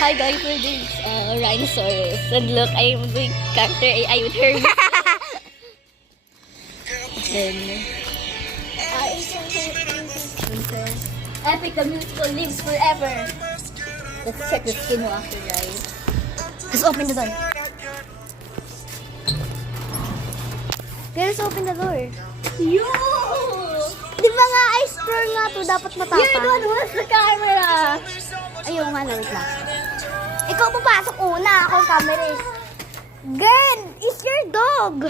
Hi guys, we're this Rhinoceros. And look, I'm doing character AI with her. Then, Epic the musical lives forever. Let's check the skin mo after, guys. Let's open the door. Guys, open the door. Yo! Di ba nga ice store nga to, dapat matapang? You're the one who has the camera! Ayaw nga na, wait lang. Ikaw papasok una, ako ang camera eh. Girl, it's your dog!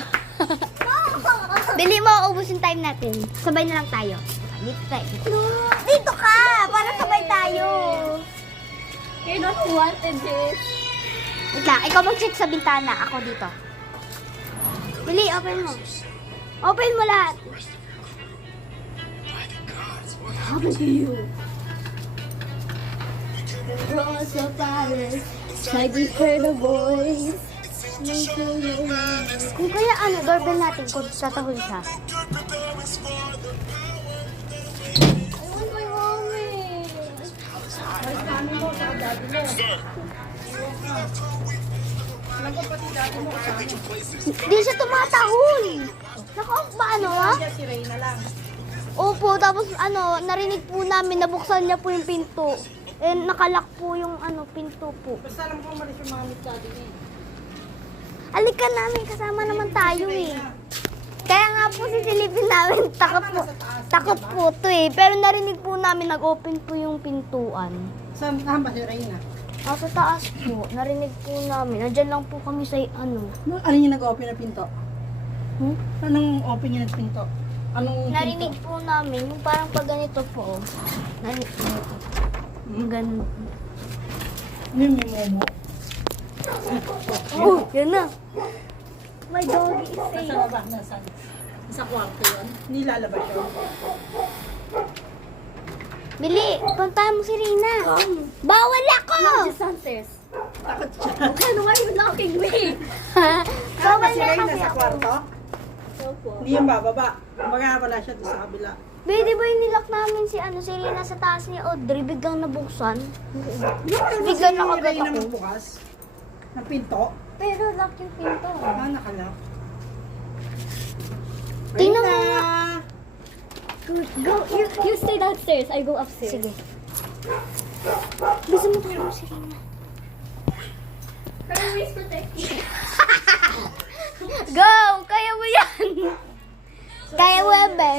Bili mo, ubusin time natin. Sabay na lang tayo. Dito tayo. Dito ka! Para sabay tayo. You're not wanted this. Wait lang, ikaw mag-check sa bintana. Ako dito. Bili, open mo. Open mo lahat. What happened to you? Across the palace, like we heard a voice. Kung kaya ano, doorbell natin kung tatahol siya. I want my mommy. Di siya tumatahol. Naka-off ba ano ha? Si Reyna lang. Opo, tapos ano, narinig po namin, nabuksan niya po yung pinto. Eh, nakalak po yung ano, pinto po. Basta alam ko umalis yung mga mitadi niya. Halika namin, kasama naman tayo eh. Kaya nga po sisilipin namin, takot po to eh. Pero narinig po namin, nag-open po yung pintuan. Saan ba si Reyna? Sa taas po, narinig po namin. Nandyan lang po kami sa ano. Ano yung nag-open na pinto? Hmm? Anong open yung pinto? Anong Narinig po namin, yung parang pag ganito po. Oh. Narinig po. Ganun po. Ano yung may momo? Oh, yun na. My doggy is Nasa safe. baba, nasaan? Sa kwarto yun? Nilalabas yun? Bili, puntahan mo si Rina. Bawal ako! Just downstairs. Takot siya. Ano nga yung locking me? Bawal Si na Reyna kasi sa ako. kwarto? Opo. Hindi yung bababa. Baga wala siya doon sa kabila. Baby boy, nilak namin si si Rina sa taas ni Audrey. Biglang nabuksan. Biglang Si nakagat Reyna ako. magbukas ng pinto. Pero lock yung pinto. Nakalak. Tingnan mo Reyna! Go, you stay downstairs. I go upstairs. Sige. Gusto mo tayo si Rina. Always protect me. Go! Kaya mo yan! Kaya mo yan, be.